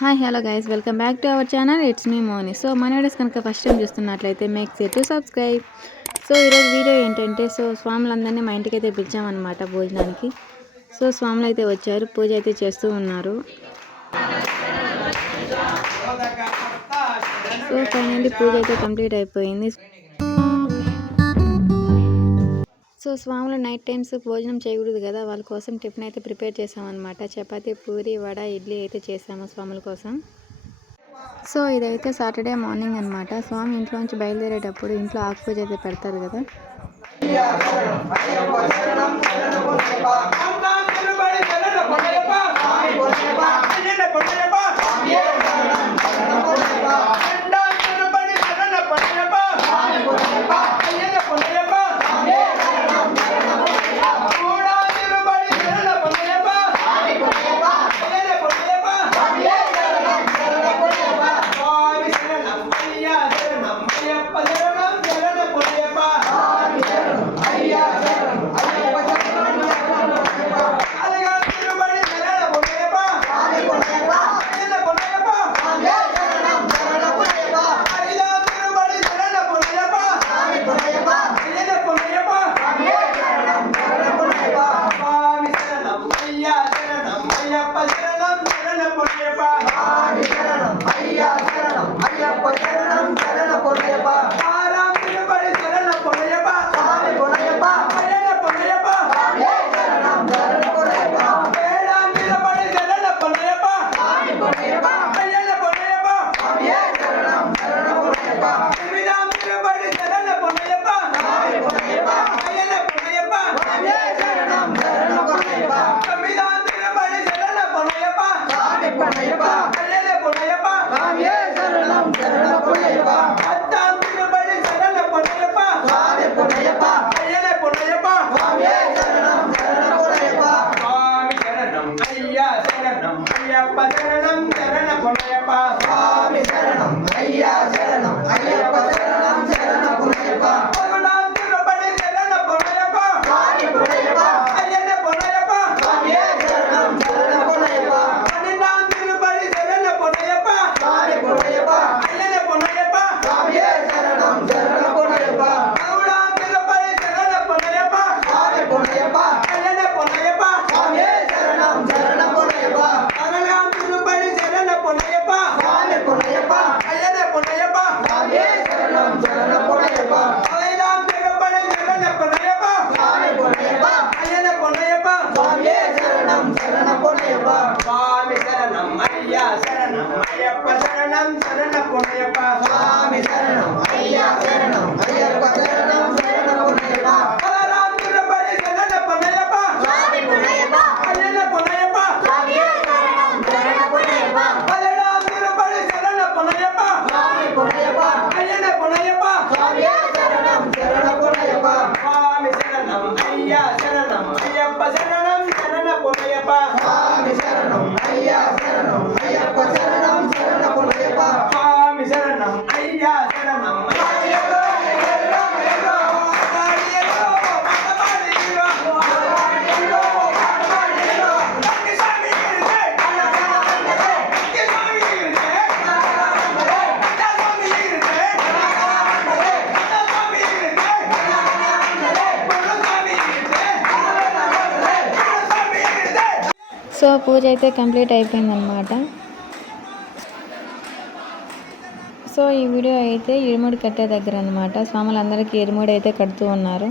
Hi hello guys, welcome back to our channel. It's me Moni. So మన videos కనుక first time చూస్తున్నట్లయితే make sure to subscribe. So ఈరోజు video ఏంటంటే, స్వాములందరినీ మా ఇంటికి అయితే పిలిచామన్నమాట భోజనానికి. స్వాములు అయితే వచ్చారు, పూజ అయితే చేస్తూ ఉన్నారు. ఫైనల్లీ పూజ అయితే కంప్లీట్ అయిపోయింది. స్వాములు నైట్ టైమ్స్ భోజనం చేయకూడదు కదా, వాళ్ళ కోసం టిఫిన్ అయితే ప్రిపేర్ చేసామన్నమాట. చపాతీ, పూరి, వడ, ఇడ్లీ అయితే చేసాము స్వాముల కోసం. ఇదైతే సాటర్డే మార్నింగ్ అనమాట. స్వామి ఇంట్లోంచి బయలుదేరేటప్పుడు ఇంట్లో ఆకు పూజ అయితే పెడతారు కదా. పూజ అయితే కంప్లీట్ అయిపోయిందనమాట. ఈ వీడియో అయితే ఇరుముడి కట్టే దగ్గర అనమాట. స్వాములందరికీ ఇరుముడి అయితే కడుతూ ఉన్నారు.